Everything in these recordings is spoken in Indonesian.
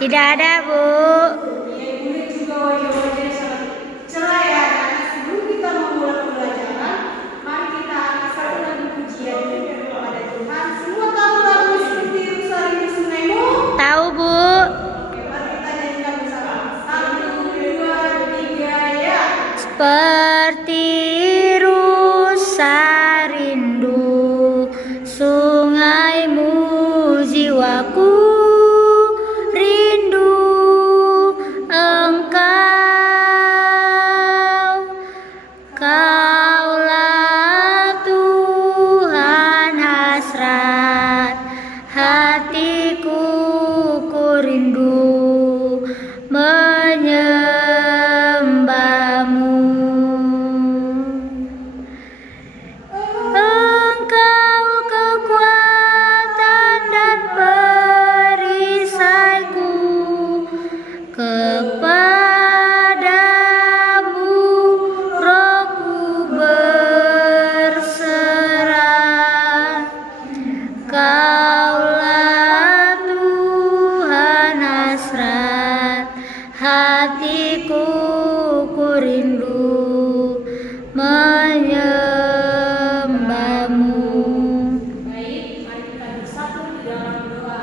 Tidak ada, Bu. Ya, Ibu juga wajah-wajahnya sangat cerah ya. Karena sebelum kita memulai pembelajaran, mari kita angkat satu lagu pujian kepada Tuhan. Semua tahu lagu seperti Rusari Sungaimu? Tahu, Bu. Oke, mari kita nyanyikan bersama. 1, 2, 3, ya. Seperti rusa rindu sungaimu, jiwaku rindu engkau. Kaulah Tuhan hasrat hatiku, ku rindu menyembahmu. Engkau kekuatan dan perisaiku, kepadamu rohku berserah. Kaulah Tuhan hasrat hatiku, ku rindu menyembahmu. Baik, mari kita bersatu di dalam doa.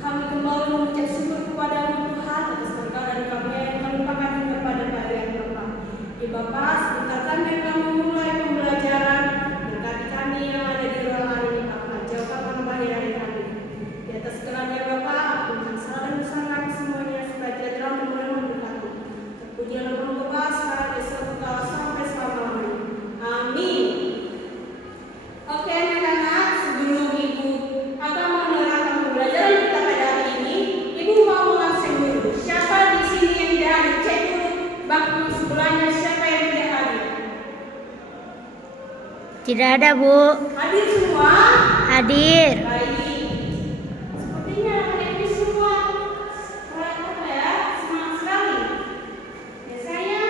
Kami kembali mengucap syukur kepada-Mu Tuhan atas berkat dan karunia yang kami limpahkan kepada kalian Bapa. Ya Bapa, sebentar kami akan memulai pembelajaran. Berkati kami yang ada di ruang hari ini Bapa. Jauhkan penambah dari kami. Di atas segalanya Bapa, Tuhan salah dan dosa kami semuanya supaya tidak terang kemudian memberkati. Terpujilah nama Bapa, sekarang besok kekal sampai selama-lamanya. Amin. Oke anak-anak, sebelum Ibu akan menerangkan pembelajaran kita pada hari ini, Ibu mau langsung dulu. Siapa di sini yang tidak hadir? Cek dulu bangku sebelahnya siapa yang tidak hadir. Tidak ada, Bu. Hadir semua? Hadir. Baik. Sepertinya anak-anak ini semua semangat sekali. Biasanya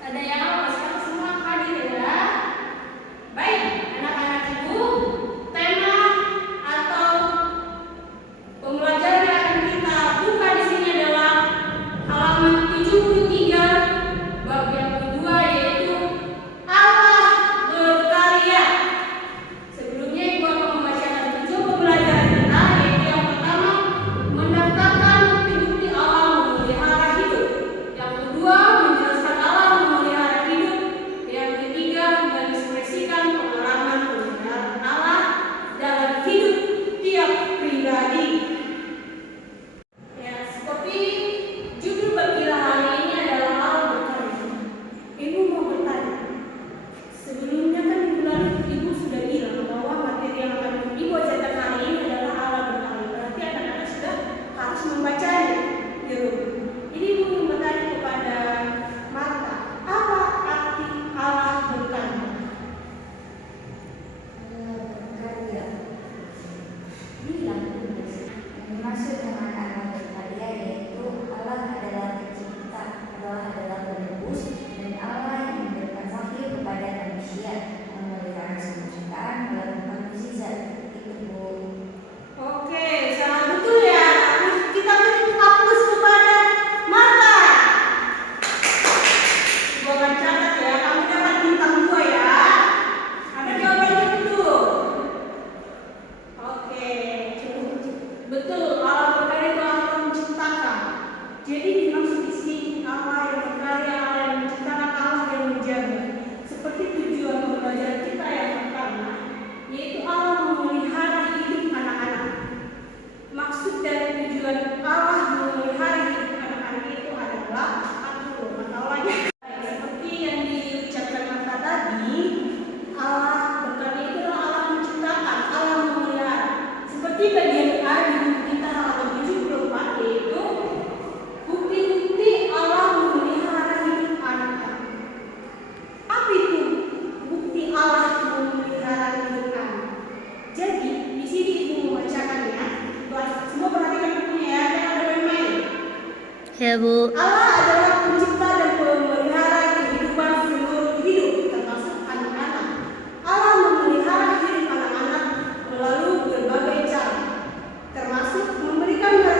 ada yang sekarang semua hadir ya. Baik, anak-anak Ibu, tema atau pembelajaran yang akan kita buka di sini adalah halaman 73 bab yang kedua, yaitu Allah berkarya. Sebelumnya Ibu akan membacakan 7 pembelajaran kita, yaitu yang pertama mendaftarkan bukti-bukti Allah memelihara hidup. Yang kedua menjelaskan Allah memelihara hidup. Yang ketiga mengekspresikan pengalaman pemeliharaan Allah dalam hidup tiap pribadi. Ya, seperti judul bab kita hari ini adalah Allah berkarya. Ibu mau bertanya. Sebelumnya kan minggu lalu Ibu sudah bilang bahwa materi yang akan Ibu ajarkan hari ini adalah Allah berkarya. Berarti anak-anak sudah harus membacanya di rumah. Jadi Ibu ingin bertanya kepada Marta, apa arti Allah berkarya? Berkarya bilang dimaksud dengan Allah berkarya yaitu Allah adalah pencipta, Allah adalah penebus, dan Allah yang memberikan wahyu kepada manusia, memelihara semua ciptaan, melakukan mukjizat. Itu Bu. Oke, sangat betul ya. Kita beri aplaus kepada Marta. Ibu akan catat ya, kamu dapat bintang 2 ya. Ada jawabannya betul. Oke, betul. Allah berkarya itu Allah yang menciptakan. Jadi dimaksud di sini Allah yang berkarya, Allah yang menciptakan, Allah yang menjaga. Seperti tujuan pembelajaran kita yang pertama, yaitu Allah memelihara hidup anak-anak. Maksud dari tujuan Allah memelihara hidup anak-anak itu adalah seperti yang diucapkan Marta tadi, Allah berkarya itu adalah Allah menciptakan, Allah memelihara. Seperti bagian A di buku kita halaman 74, yaitu bukti-bukti Allah memelihara hidup anak-anak. Apa itu bukti Allah memelihara hidup anak? Jadi di sini Ibu membacakannya. Semua perhatikan bukunya ya, jangan ada main-main. Ya, Bu. Allah adalah pencipta dan pemelihara kehidupan seluruh hidup, termasuk anak-anak. Allah memelihara hidup anak-anak melalui berbagai cara, termasuk memberikan mereka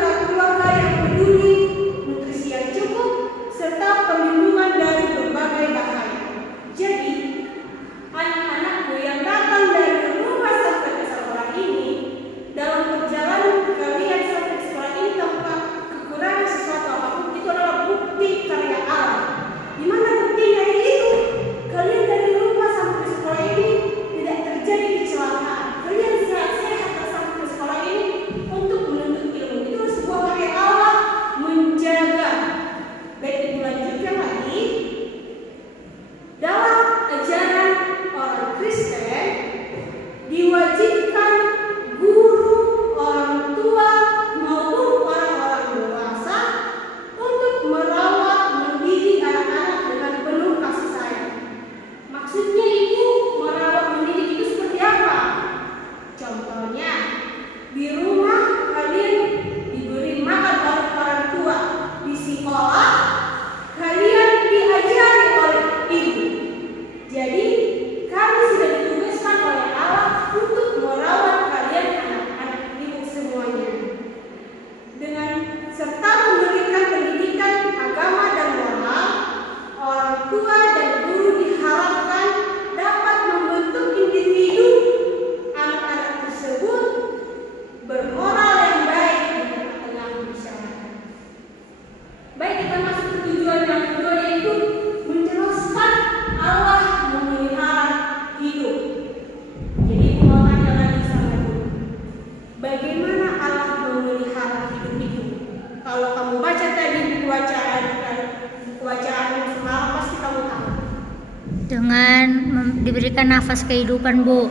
Kalau kamu baca tadi buku bacaan semalam pasti kamu tahu. Dengan diberikan nafas kehidupan, Bu.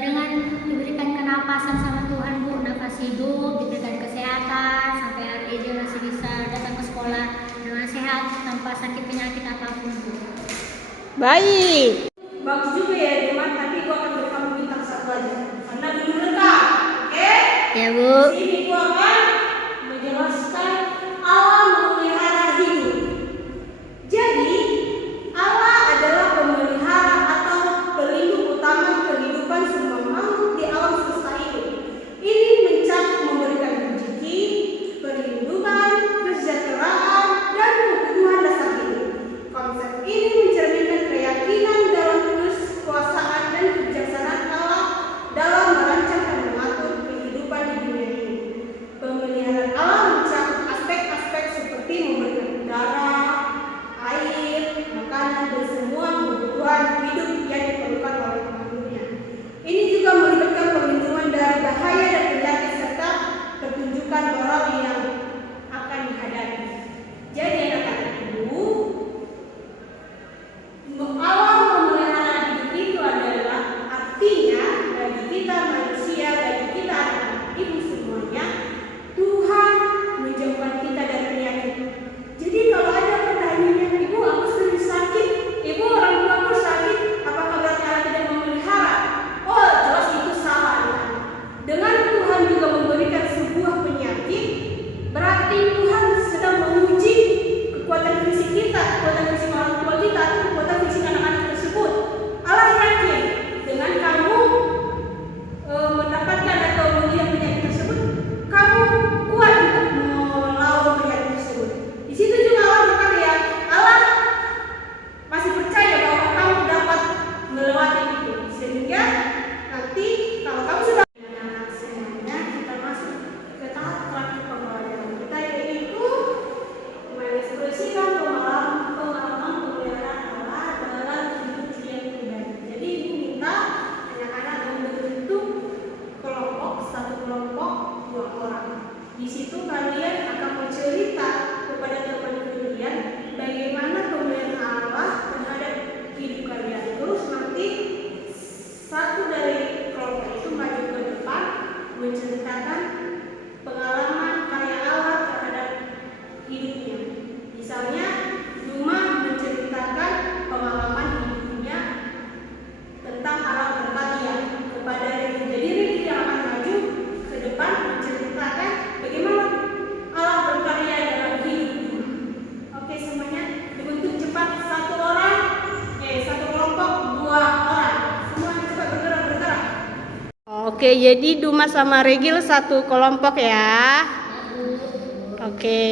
Dengan diberikan kenapasan sama Tuhan, Bu, nafas hidup, diberikan kesehatan sampai hari ini masih bisa datang ke sekolah dengan sehat tanpa sakit penyakit apapun, Bu. Baik. Bagus juga ya, Dima. Tapi gua akan beri kamu bintang 1 aja. Karena belum lengkap. Oke? Ya, Bu. Di sini gua akan menjelaskan Allah memelihara hidup. Jadi, Allah adalah pemelihara atau pelindung utama kehidupan semua makhluk di alam semesta ini. Ini mencakup memberikan rezeki, perlindungan, kesejahteraan, dan kebutuhan dasar hidup. Konsep ini mencerminkan keyakinan dalam kekuasaan dan kebijaksanaan Allah dalam merancang dan mengatur kehidupan di dunia ini. Pemeliharaan Allah mencakup aspek-aspek seperti memberikan udara, air, makanan, dan semua kebutuhan hidup yang diperlukan oleh makhluknya. Ini juga melibatkan perlindungan dari bahaya dan penyakit serta pertunjukan moral yang akan dihadapi. Jadi anak-anak ibu, Allah memelihara hidup itu adalah artinya bagi kita manusia, bagi kita anak-anak ibu semuanya, Tuhan menjauhkan kita dari penyakit. Jadi kalau ada pertanyaannya, ibu aku sering sakit, ibu orang tua aku sakit, apakah berarti Allah tidak memelihara? Oh, jelas itu salah. Dengan Tuhan juga memberikan sebuah penyakit, berarti Tuhan sedang menguji kekuatan fisik kita, kekuatan fisik orang tua kita, atau kekuatan fisik anak-anak tersebut. Allah yakin dengan kamu mendapatkan atau melihat penyakit tersebut, kamu kuat untuk melawan penyakit tersebut. Di situ juga Allah berkarya. Allah masih percaya bahwa kamu dapat melewati itu, sehingga nanti kalau kamu sudah anak semuanya, kita masuk ke tahap terakhir pembelajaran kita, yaitu mengekspresikan pengalaman pemeliharaan Allah dalam hidup dia pribadi. Jadi ibu minta anak-anak membentuk kelompok, 1 kelompok 2 orang. Di situ kalian akan bercerita kepada teman kalian bagaimana pemeliharaan Allah terhadap hidup kalian. Terus nanti 1 dari kelompok itu maju ke depan menceritakan pengalaman karya Allah terhadap hidupnya. Misalnya Duma menceritakan pengalaman hidupnya tentang Allah berkarya kepada Regi. Jadi Regi yang akan maju ke depan menceritakan bagaimana Allah berkarya dalam hidup Duma. Oke, semuanya dibentuk cepat, 1 orang, 1 kelompok 2 orang. Semuanya cepat bergerak. Oke, jadi Duma sama Regil 1 kelompok ya. Oke.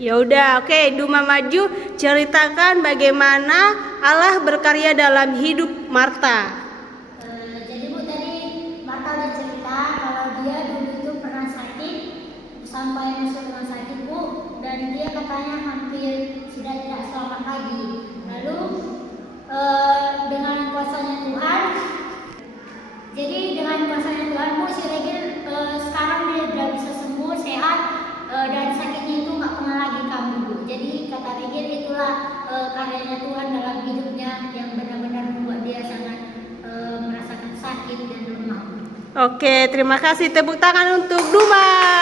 Ya udah, oke, Duma maju ceritakan bagaimana Allah berkarya dalam hidup Marta. Jadi Bu, tadi Marta udah cerita kalau dia dulu itu pernah sakit sampai masuk rumah sakit, Bu, dan dia katanya hampir sudah tidak selamat lagi. Lalu dengan kuasanya Tuhan, jadi dengan kuasanya Tuhan, Bu, si Regil sekarang dia sudah bisa sembuh, sehat, dan sakitnya itu nggak pernah lagi kambuh, Bu. Jadi kata Regil itulah karyanya Tuhan dalam hidupnya yang benar-benar membuat dia sangat merasakan sakit dan lemah. Oke, terima kasih. Tepuk tangan untuk Duma.